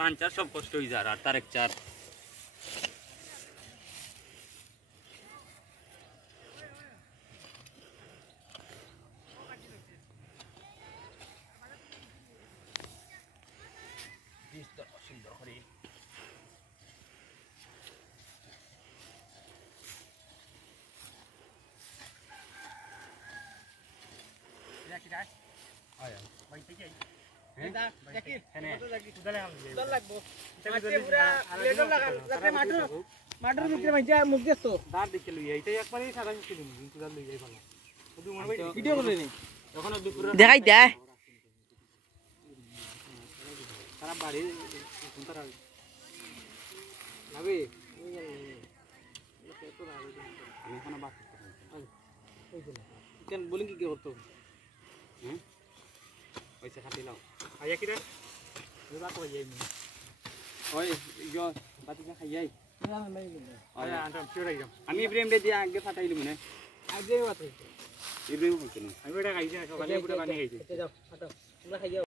ফারান চার সব কষ্ট হয়ে যায় আর তারেক চার মাঠের ভিতরে ভাইজা মুখ দিস তো দাঁড় দেখে লই এইটাই একবারই সাদা মিষ্টি দিন কিন্তু দাঁড় লই যাই ভালো শুধু মনে হয় ভিডিও করে নি এখন দুপুর দেখাই দে খারাপ বাড়ি কোন তারা নাবি আমি এখন বাত কেন বলেন কি করতো পয়সা খাতি লাও আয়া কি রে বাত হই যাই ওই ইগো বাতি খাই যাই আয়া আনতাম চড়াই যাম আমি ইব্রাহিম রে দিয়া আগে ফাটাইলি মনে আগে বাত ইব্রাহিম কইছেন আমি এটা খাইছি সকালে পুরো পানি খাইছি যাও ফাটাও তোমরা খাই যাও